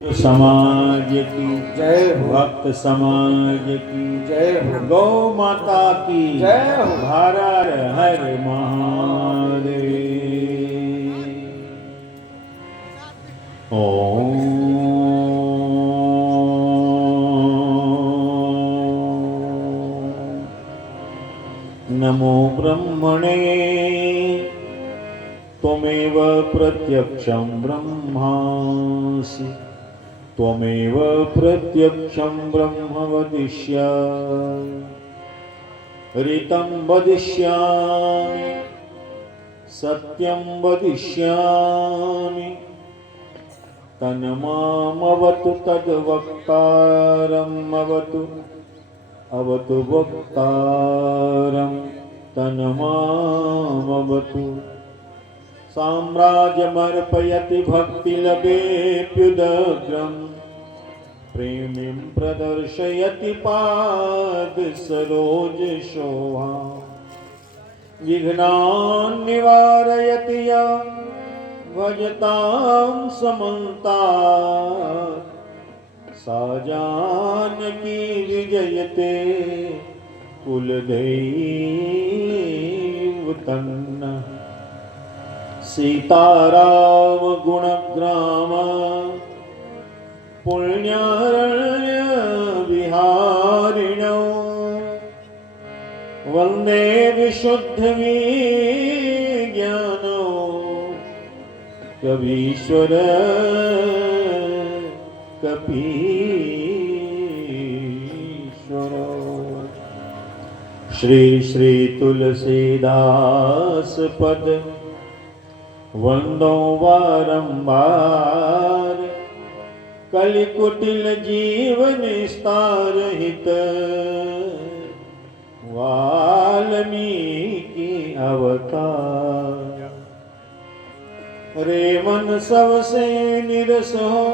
समाज की जय हो। भक्त समाज की जय हो। गौ माता की जय हो। भारत हर महादेव। नमो ब्रह्मणे त्वमेव प्रत्यक्षं ब्रह्मासि त्वमेव प्रत्यक्षं ब्रह्म वदिष्यामि ऋतं वदिष्यामि सत्यं वदिष्यामि तन्मामवतु तद्वक्तारम् अवतु वक्तारं तन्मामवतु। साम्राज्यमर्पयति भक्तिलभेऽप्युदग्रम् प्रेमीं प्रदर्शयति पादसरोजशोभाम् विघ्नान् निवारयति या भजतां समन्तात् सा जानकी विजयते कुलदैवतन्नः। सीताराम गुणग्राम पुण्यारण्य विहारिणौ वन्दे विशुद्धविज्ञानौ कवीश्वर कपीश्वर। श्री श्री तुलसीदास पद वंदो बारंबार कलिकुटिल जीवन स्तार हित वाल्मीकि अवतार। रे मन सबसे निरस हो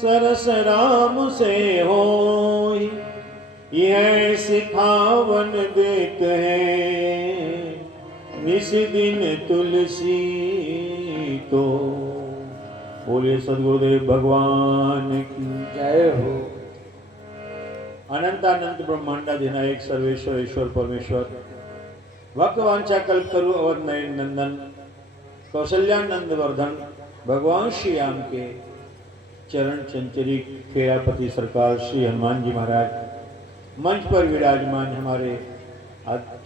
सरस राम से होई यह सिखावन देत है निस दिन तुलसी तो। बोले सद्गुरुदेव भगवान की जय हो। अनंतानंत ब्रह्मांडाधिनायक सर्वेश्वर ईश्वर परमेश्वर भक्तवांछा कल्पतरु अवध नयन नंदन कौशल्यानंद वर्धन भगवान श्री राम के चरण चंचरी खेड़ापति सरकार श्री हनुमान जी महाराज मंच पर विराजमान हमारे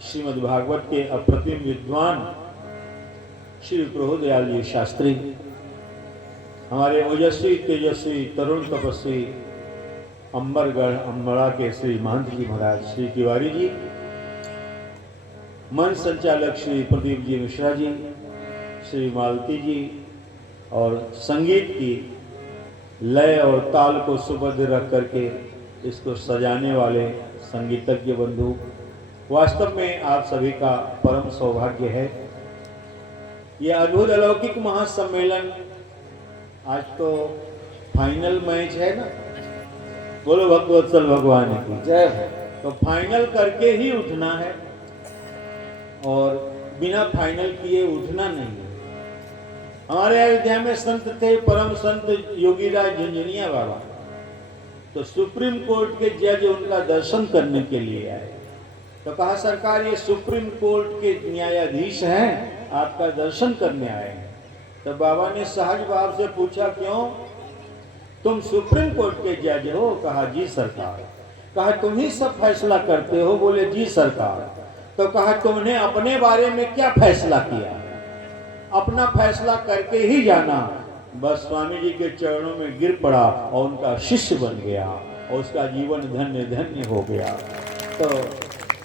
श्रीमद् भागवत के अप्रतिम विद्वान श्री प्रभुदयाल जी शास्त्री, हमारे ओजस्वी तेजस्वी तरुण तपस्वी अंबरगढ़ अम्बड़ा के श्री महंत जी महाराज श्री तिवारी जी, मन संचालक श्री प्रदीप जी मिश्रा जी, श्री मालती जी और संगीत की लय और ताल को सुबद्ध रख करके इसको सजाने वाले संगीतज्ञ बंधु, वास्तव में आप सभी का परम सौभाग्य है। यह अद्भुत अलौकिक महासम्मेलन आज तो फाइनल मैच है ना, बोलो भगवत्सल भगवान की जय हो। तो फाइनल करके ही उठना है और बिना फाइनल किए उठना नहीं है। हमारे अयोध्या में संत थे परम संत योगीराज झुंझुनिया बाबा, तो सुप्रीम कोर्ट के जज उनका दर्शन करने के लिए आए तो कहा सरकार ये सुप्रीम कोर्ट के न्यायाधीश हैं, आपका दर्शन करने आए हैं। तो बाबा ने सहज भाव से पूछा क्यों, तुम सुप्रीम कोर्ट के जज हो? कहा जी सरकार। कहा तुम ही सब फैसला करते हो? बोले जी सरकार। तो कहा तुमने अपने बारे में क्या फैसला किया? अपना फैसला करके ही जाना। बस स्वामी जी के चरणों में गिर पड़ा और उनका शिष्य बन गया और उसका जीवन धन्य धन्य हो गया। तो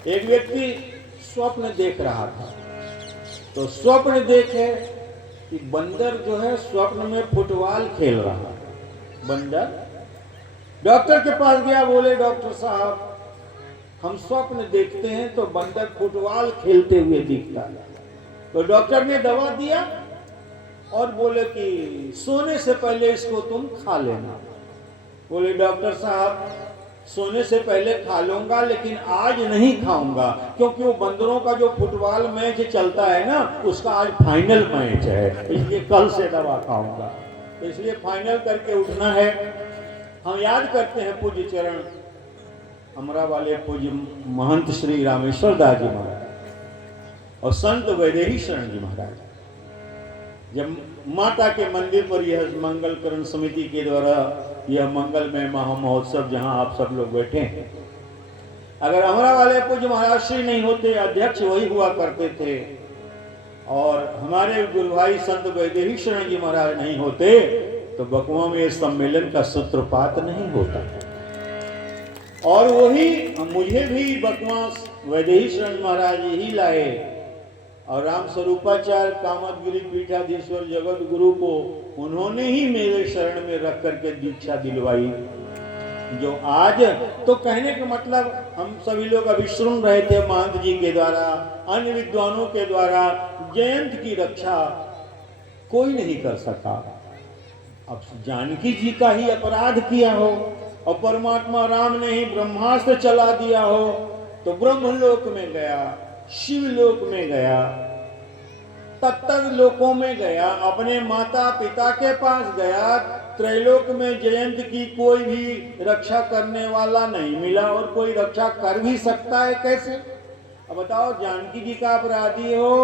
एक व्यक्ति स्वप्न देख रहा था, तो स्वप्न देखे कि बंदर जो है स्वप्न में फुटबॉल खेल रहा है। बंदर डॉक्टर के पास गया, बोले डॉक्टर साहब हम स्वप्न देखते हैं तो बंदर फुटबॉल खेलते हुए दिखता है। तो डॉक्टर ने दवा दिया और बोले कि सोने से पहले इसको तुम खा लेना। बोले डॉक्टर साहब सोने से पहले खा लूंगा लेकिन आज नहीं खाऊंगा, क्योंकि वो बंदरों का जो फुटबॉल मैच चलता है ना उसका आज फाइनल मैच है, इसलिए कल से दवा खाऊंगा। तो इसलिए फाइनल करके उठना है। हम याद करते हैं पूज्य चरण अमरा वाले पूज्य महंत श्री रामेश्वर दास जी महाराज और संत वैदेही शरण जी महाराज। जब माता के मंदिर पर यह मंगलकरण समिति के द्वारा यह मंगलमय महामहोत्सव जहां आप सब लोग बैठे हैं, अगर अमरा वाले पूज्य महाराज श्री नहीं होते, अध्यक्ष वही हुआ करते थे, और हमारे गुरु भाई संत वैदेही शरण जी महाराज नहीं होते तो बकवा में इस सम्मेलन का सूत्रपात नहीं होता। और वही मुझे भी बकवा वैदेही शरण महाराज ही लाए और राम स्वरूपाचार्य कामतगिरी पीठाधीश्वर जगत गुरु को उन्होंने ही मेरे शरण में रख करके दीक्षा दिलवाई। जो आज तो कहने का मतलब हम सभी लोग अभी सुन रहे थे महंत जी के द्वारा, अन्य विद्वानों के द्वारा, जयंत की रक्षा कोई नहीं कर सका। अब जानकी जी का ही अपराध किया हो और परमात्मा राम ने ही ब्रह्मास्त्र चला दिया हो तो ब्रह्मलोक में गया, शिवलोक में गया, तत्त लोकों में गया, अपने माता पिता के पास गया, त्रैलोक में जयंत की कोई भी रक्षा करने वाला नहीं मिला और कोई रक्षा कर भी सकता है कैसे? अब बताओ, जानकी जी का अपराधी हो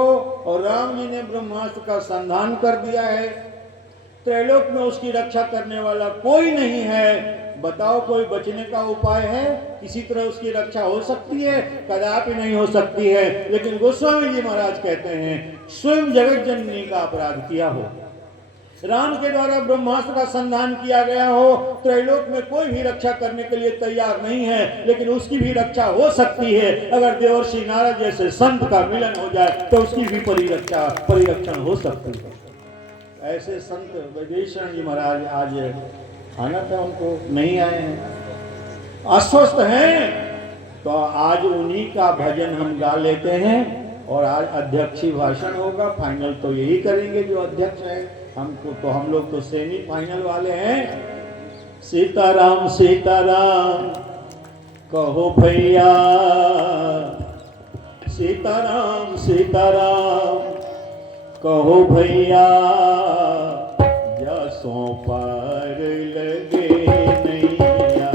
और राम जी ने ब्रह्मास्त्र का संधान कर दिया है, त्रैलोक में उसकी रक्षा करने वाला कोई नहीं है, बताओ कोई बचने का उपाय है? किसी तरह उसकी रक्षा हो सकती है? कदापि नहीं हो सकती है। लेकिन गोस्वामी जी महाराज कहते हैं स्वयं जगत जननी का अपराध किया हो, राम के द्वारा ब्रह्मास्त्र का संधान किया गया हो, त्रैलोक में कोई भी रक्षा करने के लिए तैयार नहीं है, लेकिन उसकी भी रक्षा हो सकती है। अगर देवर्षि नारद जैसे संत का मिलन हो जाए तो उसकी भी परिरक्षण हो सकती है। ऐसे संत वैदेश्वर जी महाराज आज आना था, उनको नहीं आए हैं, अस्वस्थ हैं, तो आज उन्हीं का भजन हम गा लेते हैं और आज अध्यक्षी भाषण होगा। फाइनल तो यही करेंगे जो अध्यक्ष है, हमको तो हम लोग तो सेमी फाइनल वाले हैं। सीताराम सीताराम कहो भैया, सीताराम सीताराम कहो भैया, जसों पर लगे नैया।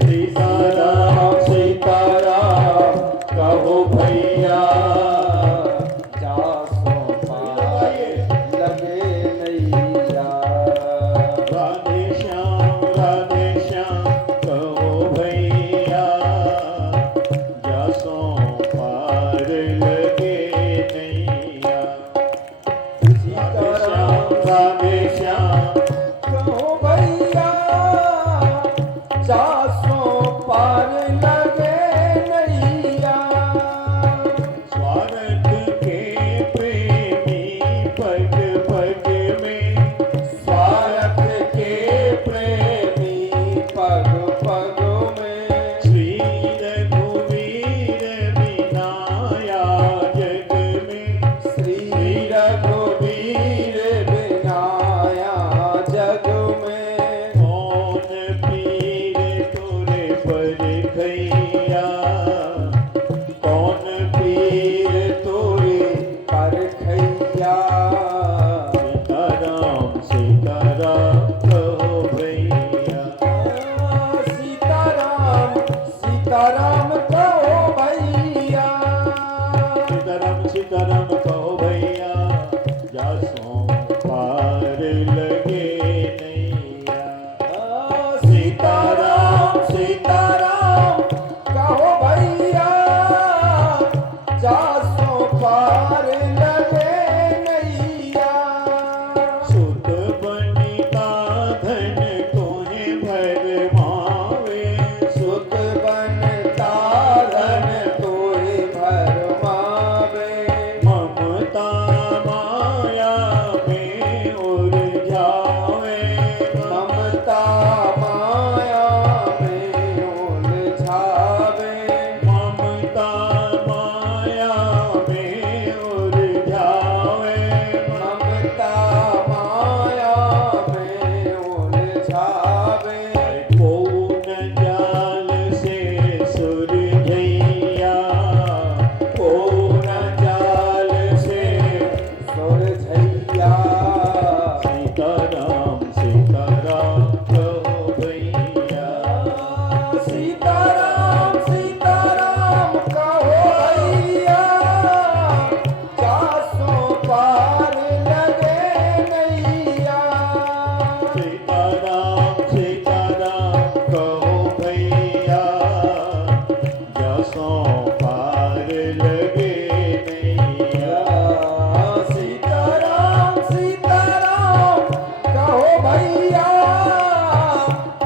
सीताराम सीताराम कहो भैया, जसों पर लगे नैया। राधे श्याम कहो भैया, जसों पर लगे नैया। सीताराम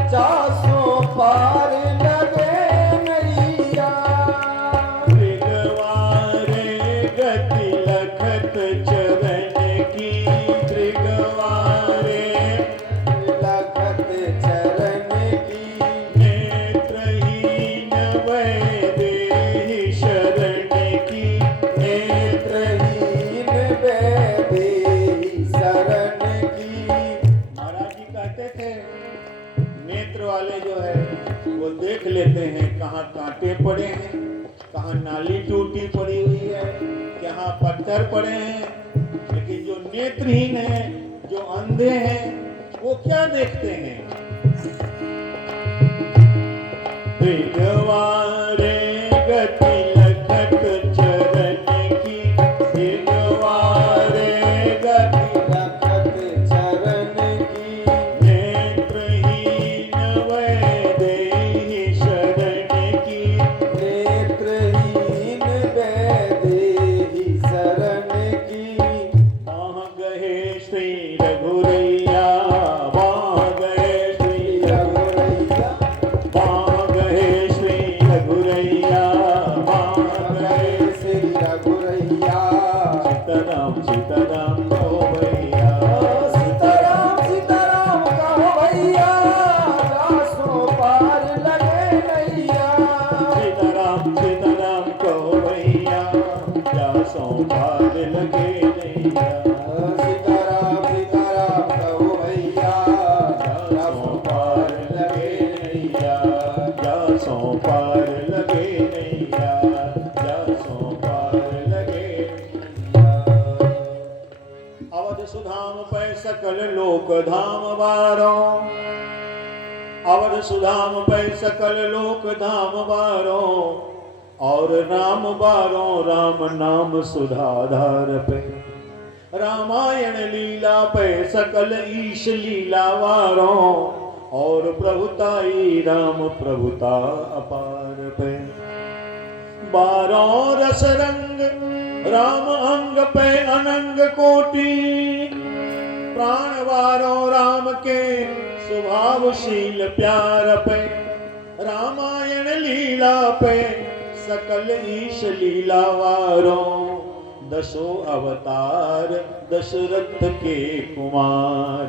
चासो पार लगे नैया। मृगवारे गति लखत चरण की, मृगवारे लखत चरण की। नेत्रहीन वैदेही शरण की, नेत्रहीन वैदेही शरण की। महाराज जी कहते थे नेत्र वाले जो है वो देख लेते हैं कहाँ कांटे पड़े हैं, कहाँ नाली टूटी पड़ी हुई है, कहाँ पत्थर पड़े हैं। लेकिन जो नेत्रहीन है, जो अंधे हैं, वो क्या देखते हैं? मृगवारे गति लखत चरण की, मृगवारे गति लखत चरण की। नेत्रहीन वैदेही शरण की, नेत्रहीन वैदेही शरण की। वहाँ गए श्री रघुरैया, वहाँ गए श्री रघुरैया, वहाँ गए श्री रघुरैया, वहाँ गए श्री रघुरैया। सीताराम सीताराम कहो भैया, सीताराम सीताराम कहो भैया, चासो पार लगे नैया। सीताराम सीताराम कहो भैया, चासों पार लगे नैया। सीताराम सीताराम कहो भैया, चासों पार लगे नैया, चासों पार लगे नैया, चासों पार लगे नैया। अवध सुधाम पै सकल लोक धाम बारो, अवध सुधाम पै सकल लोक धाम बारो, और राम बारो राम नाम सुधाधार पे। रामायण लीला पे सकल ईश लीला वारो, और प्रभुताई राम प्रभुता अपार पे। बारों रस रंग राम अंग पे अनंग कोटि, प्राण वारो राम के स्वभावशील प्यार पे। रामायण लीला पे सकल ईश लीला वारो, दसो अवतार दशरथ के कुमार।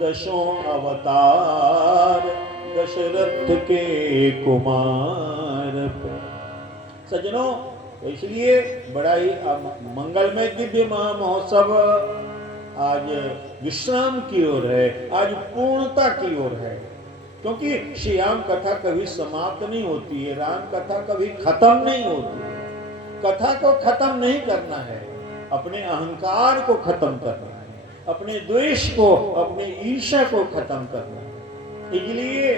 दसों अवतार दशरथ के कुमार। सज्जनों, तो इसलिए बड़ा ही मंगलमय दिव्य महोत्सव आज विश्राम की ओर है, आज पूर्णता की ओर है। क्योंकि श्री राम कथा कभी समाप्त नहीं होती है, राम कथा कभी खत्म नहीं होती है। कथा को खत्म नहीं करना है, अपने अहंकार को खत्म करना है, अपने द्वेष को, अपने ईर्ष्या को खत्म करना है। इसलिए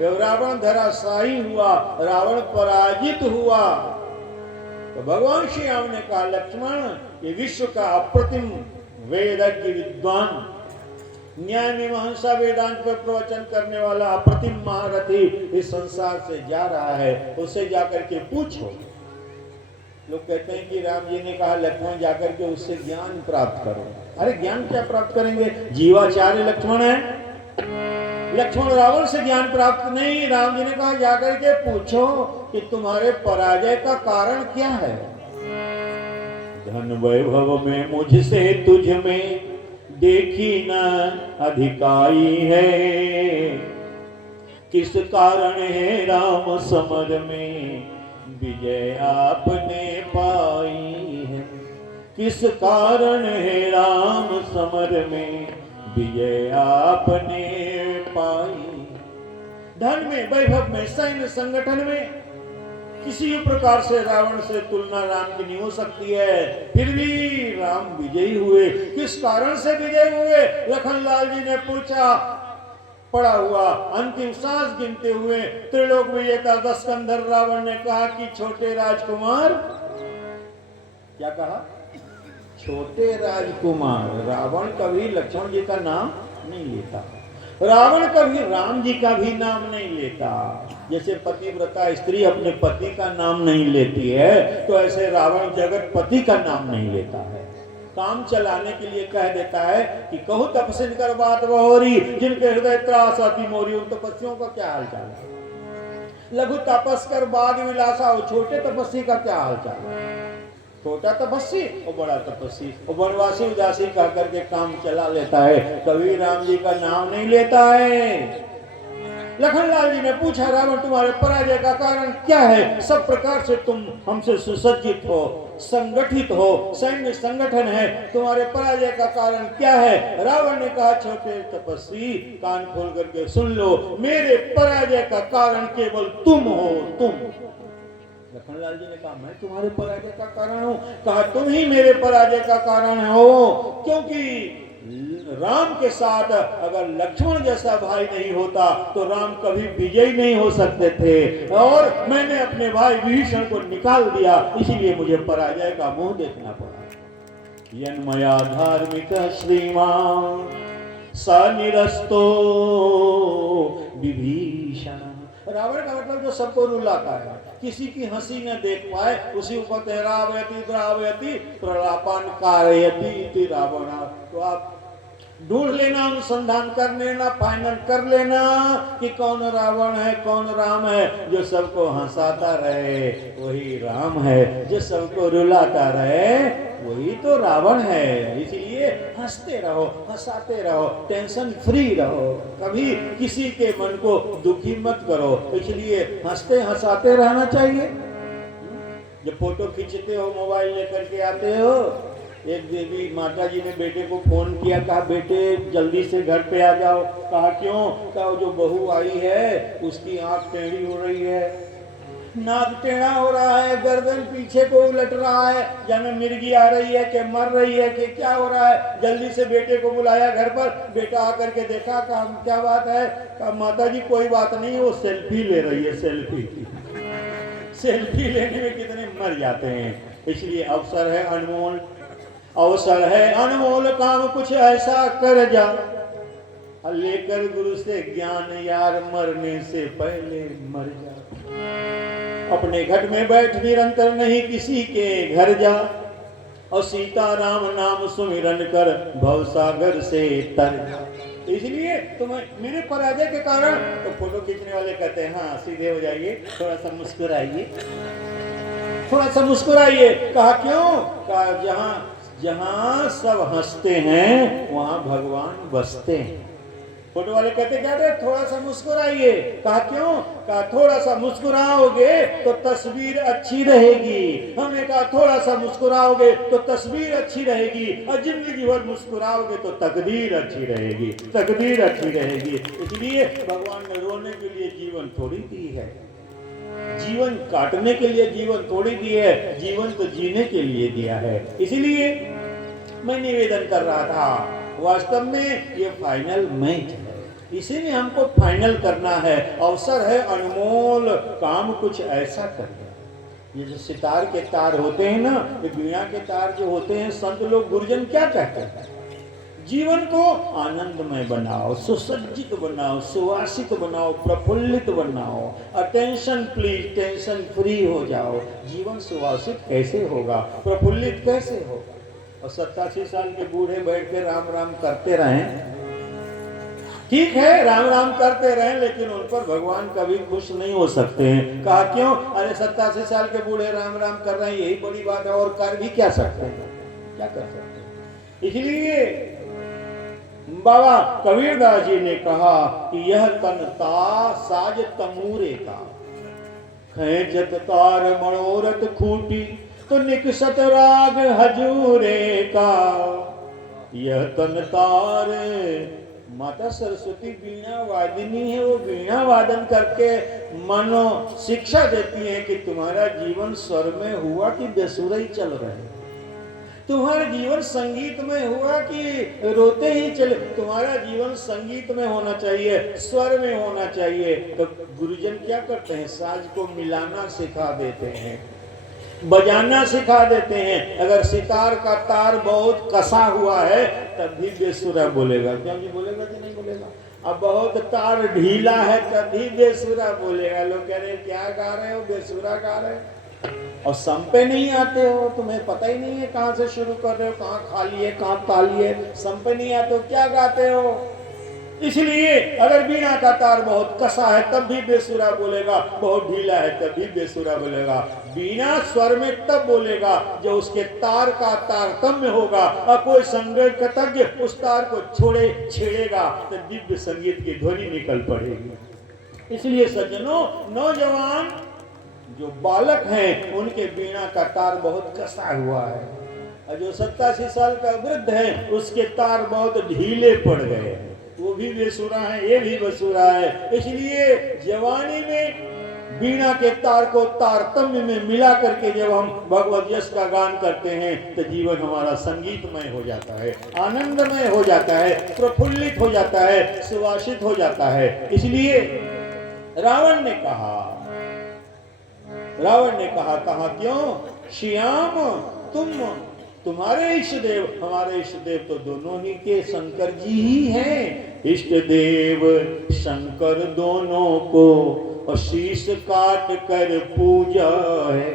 जब रावण धराशायी हुआ, रावण पराजित हुआ, तो भगवान श्री राम ने कहा, लक्ष्मण, ये विश्व का अप्रतिम वेदज्ञ विद्वान, न्याय मीमांसा वेदांत पर प्रवचन करने वाला अप्रतिम महारथी इस संसार से जा रहा है, उससे जाकर के पूछो। लोग कहते हैं कि राम जी ने कहा लक्ष्मण जाकर के उससे ज्ञान प्राप्त करो। अरे ज्ञान क्या प्राप्त करेंगे? जीवाचार्य लक्ष्मण है, लक्ष्मण रावण से ज्ञान प्राप्त नहीं। राम जी ने कहा जाकर के पूछो कि तुम्हारे पराजय का कारण क्या है। धन वैभव में मुझसे तुझ में देखी न अधिकाई है, किस कारण है राम समर में विजय आपने पाई है। किस कारण है राम समर में विजय आपने पाई। धन में, वैभव में, सैन्य संगठन में किसी भी प्रकार से रावण से तुलना राम की नहीं हो सकती है। फिर भी राम विजयी हुए। किस कारण से विजयी हुए? लखनलाल जी ने पूछा। पड़ा हुआ अंतिम सांस गिनते हुए त्रिलोक विजेता दशकंधर रावण ने कहा कि छोटे राजकुमार, क्या कहा? छोटे राजकुमार। रावण कभी लक्ष्मण जी का नाम नहीं लेता, रावण कभी राम जी का भी नाम नहीं लेता। जैसे पतिव्रता स्त्री अपने पति का नाम नहीं लेती है, तो ऐसे रावण जगत पति का नाम नहीं लेता है। काम चलाने के लिए कह देता है कि कहू तपस्विन कर बात बहोरी, जिनके हृदय त्रास आती मोरी, उन तपस्वियों का क्या हाल चाल है। लघु तपस कर बाग विलासा हो, छोटे तपस्वी का क्या हाल चाल है। छोटा तपस्वी और बड़ा तपस्वी और वनवासी उदासी कह करके काम चला लेता है, कभी राम जी का नाम नहीं लेता है। लखनलाल जी ने पूछा, रावण तुम्हारे पराजय का कारण क्या है। सब प्रकार से तुम हमसे सुसज्जित हो, संगठित हो, सैन्य संगठन है, तुम्हारे पराजय का कारण क्या है। रावण ने कहा, छोटे तपस्वी कान खोल करके सुन लो, मेरे पराजय का कारण केवल तुम हो, तुम। लखनलाल जी ने कहा, मैं तुम्हारे पराजय का कारण हूं। कहा, तुम ही मेरे पराजय का कारण हो, क्योंकि राम के साथ अगर लक्ष्मण जैसा भाई नहीं होता तो राम कभी विजयी नहीं हो सकते थे, और मैंने अपने भाई विभीषण को निकाल दिया, इसीलिए मुझे पराजय का मुंह देखना पड़ा। यन्मया धार्मिक श्रीमान सनिरस्तो विभीषण। रावण का मतलब जो सबको रुलाता है, किसी की हंसी न देख पाए, उसी ऊपर रावयति द्रावयति प्रलापन कारयति इति रावण। तो आप ढूंढ लेना, अनुसंधान कर लेना, फाइनल कर लेना कि कौन रावण है कौन राम है। जो सबको हंसाता रहे वही राम है, जो सबको रुलाता रहे वही तो रावण है। इसलिए हंसते रहो, हंसाते रहो, टेंशन फ्री रहो, कभी किसी के मन को दुखी मत करो। इसलिए हंसते हंसाते रहना चाहिए। जब फोटो खींचते हो, मोबाइल लेकर के आते हो, एक देवी माता जी ने बेटे को फोन किया, कहा बेटे जल्दी से घर पे आ जाओ। कहा क्यों? कहा जो बहू आई है उसकी आंख टेढ़ी हो रही है, नाक टेढ़ा हो रहा है, गर्दन पीछे को उलट रहा है, जाने मिर्गी आ रही है कि मर रही है कि क्या हो रहा है। जल्दी से बेटे को बुलाया घर पर। बेटा आकर के देखा, कहा क्या बात है? कहा माता जी कोई बात नहीं, वो सेल्फी ले रही है। सेल्फी लेने में कितने मर जाते हैं। इसलिए अवसर है अनमोल, अवसर है अनमोल, काम कुछ ऐसा कर जा, लेकर गुरु से ज्ञान यार, मरने से पहले मर जा। अपने घर में बैठ निरंतर नहीं किसी के घर जा, और सीता राम नाम सुमिरन कर भवसागर से तर जा। इसलिए तुम्हें मेरे पराजय के कारण, तो फोटो खींचने वाले कहते हैं हाँ सीधे हो जाइए, थोड़ा सा मुस्कुराइए, थोड़ा सा मुस्कुराइए। कहा क्यों? कहा जहां सब हंसते हैं वहां भगवान बसते हैं। फोटो वाले कहते क्या थे? थोड़ा सा मुस्कुराइए। कहा क्यों? कहा थोड़ा सा मुस्कुराओगे तो तस्वीर अच्छी रहेगी। हमने कहा थोड़ा सा मुस्कुराओगे तो तस्वीर अच्छी रहेगी, और जिंदगी भर मुस्कुराओगे तो तकदीर अच्छी रहेगी, तकदीर अच्छी रहेगी। इसलिए भगवान ने रोने के लिए जीवन थोड़ी दी है, जीवन काटने के लिए जीवन थोड़ी दी है, जीवन तो जीने के लिए दिया है। इसीलिए मैं निवेदन कर रहा था, वास्तव में ये फाइनल मैच है, इसीलिए हमको फाइनल करना है। अवसर है अनमोल, काम कुछ ऐसा करना। ये जो सितार के तार होते हैं ना, ये वीणा के तार जो होते हैं, संत लोग गुरुजन क्या कहते हैं? जीवन को आनंदमय बनाओ, सुसज्जित बनाओ, सुवासित बनाओ, प्रफुल्लित बनाओ। अटेंशन प्लीज, टेंशन फ्री हो जाओ। जीवन सुवासित कैसे होगा, प्रफुल्लित कैसे होगा? और 87 साल के बूढ़े बैठ के राम राम करते रहें, ठीक है राम राम करते रहें, लेकिन उन पर भगवान कभी खुश नहीं हो सकते हैं। कहा क्यों? अरे 87 साल के बूढ़े राम राम कर रहे हैं, यही बड़ी बात है, और कर भी क्या सकते हैं, क्या कर सकते हैं। इसलिए बाबा कबीरदास जी ने कहा कि यह तन ता साज तमूरे का, खैजत तार मनोरथ खूटी तो निकसत राग हजूरे का। यह तन तार, माता सरस्वती वीणा वादिनी है, वो वीणा वादन करके मनो शिक्षा देती है कि तुम्हारा जीवन स्वर में हुआ कि बेसुरा ही चल रहे हैं, तुम्हारा जीवन संगीत में हुआ कि रोते ही चले। तुम्हारा जीवन संगीत में होना चाहिए, स्वर में होना चाहिए। तो गुरुजन क्या करते हैं? साज को मिलाना सिखा देते हैं, बजाना सिखा देते हैं। अगर सितार का तार बहुत कसा हुआ है तब भी बेसुरा बोलेगा, क्योंकि बोलेगा कि नहीं बोलेगा। अब बहुत तार ढीला है तब भी बेसुरा बोलेगा। लोग कह रहे हैं क्या गा रहे हो, बेसुरा गा रहे हो। और सम पे नहीं आते हो, तुम्हें पता ही नहीं है कहाँ से शुरू कर रहे हो, कहाँ खाली है कहाँ ताली है, सम पे नहीं आते हो, क्या गाते हो। इसलिए अगर बीणा का तार बहुत कसा है तब भी बेसुरा बोलेगा, बहुत ढीला है तब भी बेसुरा बोलेगा। बीणा स्वर में तब बोलेगा जब उसके तार का तारतम्य होगा, और कोई संगीतज्ञ उस तार को छेड़ेगा तो दिव्य संगीत की ध्वनि निकल पड़ेगी। इसलिए सज्जनों, नौजवान जो बालक हैं उनके बीणा का तार बहुत कसा हुआ है, और जो 87 साल का वृद्ध है उसके तार बहुत ढीले पड़ गए हैं, वो भी बेसुरा है, ये भी बेसुरा है। इसलिए जवानी में बीणा के तार को तारतम्य में मिला करके जब हम भगवत यश का गान करते हैं तो जीवन हमारा संगीतमय हो जाता है, आनंदमय हो जाता है, प्रफुल्लित हो जाता है, सुवासित हो जाता है। इसलिए रावण ने कहा क्यों श्याम, तुम्हारे इष्ट देव, हमारे इष्ट देव तो दोनों ही के शंकर जी ही हैं। इष्ट देव शंकर दोनों को शीश काट कर पूजा है।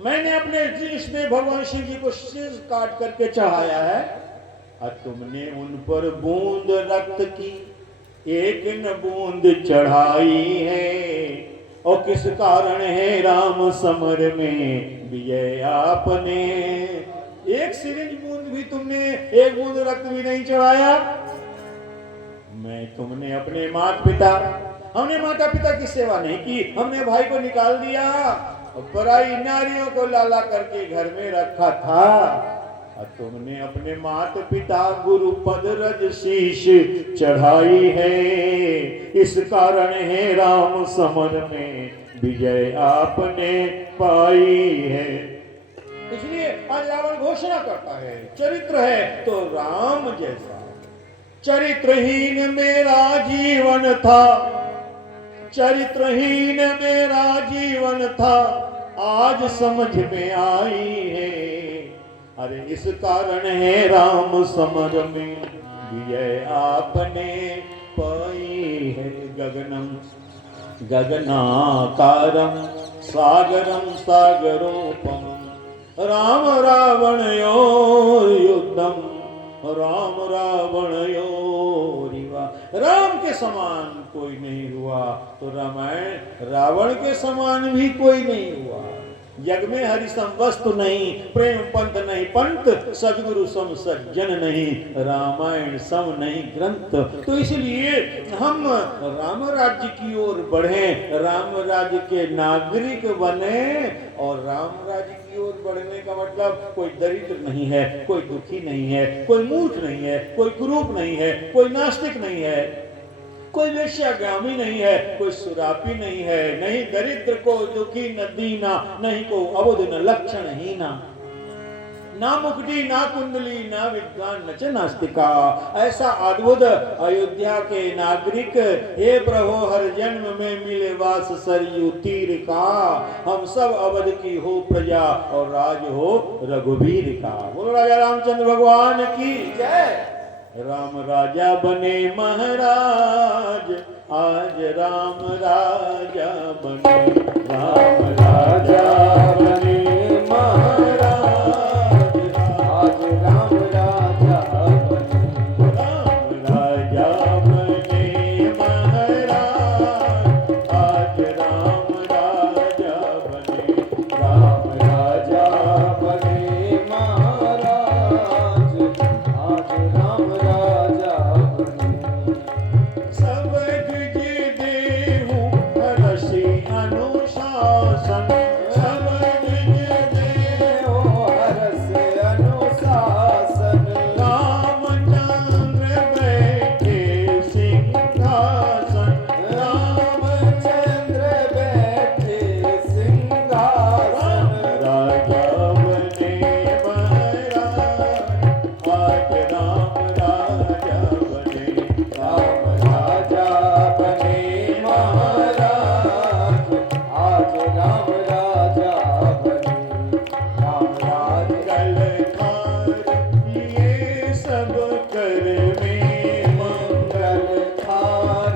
मैंने अपने इष्ट देव भगवान शिव जी को शीश काट करके चढ़ाया है, और तुमने उन पर बूंद रक्त की एक न बूंद चढ़ाई है। और किस कारण है राम समर में विजय आपने, एक सिरिंज बूंद भी तुमने, एक बूंद रक्त भी नहीं चढ़ाया। मैं तुमने अपने हमने माता पिता की सेवा नहीं की, हमने भाई को निकाल दिया और पराई नारियों को लाला करके घर में रखा था, और तुमने अपने माता पिता गुरु पद रज शीश चढ़ाई है। इस कारण है राम समर में विजय आपने पाई है। इसलिए आज रावण घोषणा करता है, चरित्र है तो राम जैसा। चरित्रहीन मेरा जीवन था, चरित्रहीन मेरा जीवन था, आज समझ में आई है। अरे इस कारण है राम समर में विजय आपने पाई है। गगनाकारं सागरं सागरोपम राम रावणयोर्युद्धं राम रावणयोरिवा। राम के समान कोई नहीं हुआ तो रामायण रावण के समान भी कोई नहीं हुआ। जग में हरिसम वस्तु नहीं, प्रेम पंथ नहीं पंथ, सदगुरु सम सज्जन नहीं, रामायण सम नहीं ग्रंथ। तो इसलिए हम राम राज्य की ओर बढ़े, राम राज्य के नागरिक बने। और राम राज्य की ओर बढ़ने का मतलब कोई दरिद्र नहीं है, कोई दुखी नहीं है, कोई मूर्ख नहीं है, कोई कुरूप नहीं है, कोई नास्तिक नहीं है, कोई वेश्यागामी नहीं है, कोई सुरापी नहीं है, नहीं दरिद्र को दुखी न दीना, नहीं को अबुध न लक्षण हीना, ना मुकुटी ना कुंडली ना विद्वान न च नास्तिका। ऐसा अद्भुत अयोध्या के नागरिक, हे प्रभु हर जन्म में मिले वास सरयू तीर का। हम सब अवध की हो प्रजा और राज हो रघुवीर का। बोलो राजा रामचंद्र भगवान की जय। राम राजा बने महाराज, आज राम राजा बने, राम राजा बने महाराज, आज राम राजा बने, राम राजा बने महाराज, आज राम राजा बने, राम राजा बने महाराज, आज राम राजा बने। सब द्विज देहु हरषि अनुशासन, सब द्विज देहु हरषि अनुशासन, रामचंद्र बैठे सिंहासन, रामचंद्र बैठे सिंहासन, राजा बने महाराज, आज राम राजा बने, राम राजा बने महाराज, आज राम राजा बने, राम राज कल खार ये सब कर में मंगल खार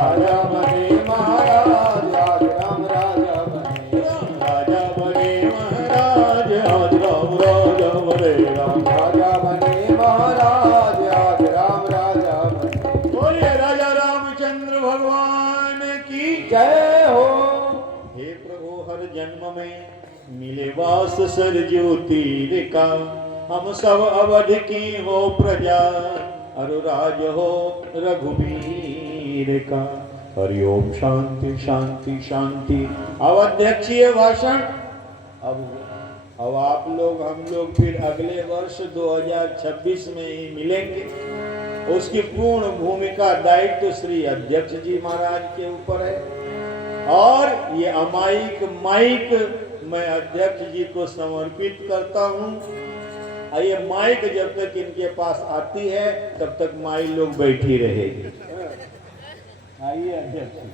राजा बने महाराज आज राम राजा बने राजा बने महाराज आज राम राजा बने बोलिए राजा रामचंद्र भगवान की जय हो। हे प्रभु हर जन्म में मिले वास सर ज्योति रेखा हम सब अवध की हो प्रजा अनुराज हो रघुवीर का। हरिओम शांति शांति शांति। अब अध्यक्षीय भाषण। अब आप लोग हम लोग फिर अगले वर्ष 2026 में ही मिलेंगे। उसकी पूर्ण भूमिका दायित्व श्री अध्यक्ष जी महाराज के ऊपर है और ये अमाइक माइक मैं अध्यक्ष जी को समर्पित करता हूँ। ये माइक जब तक इनके पास आती है तब तक माई लोग बैठी रहेगी। आइए अध्यक्ष जी।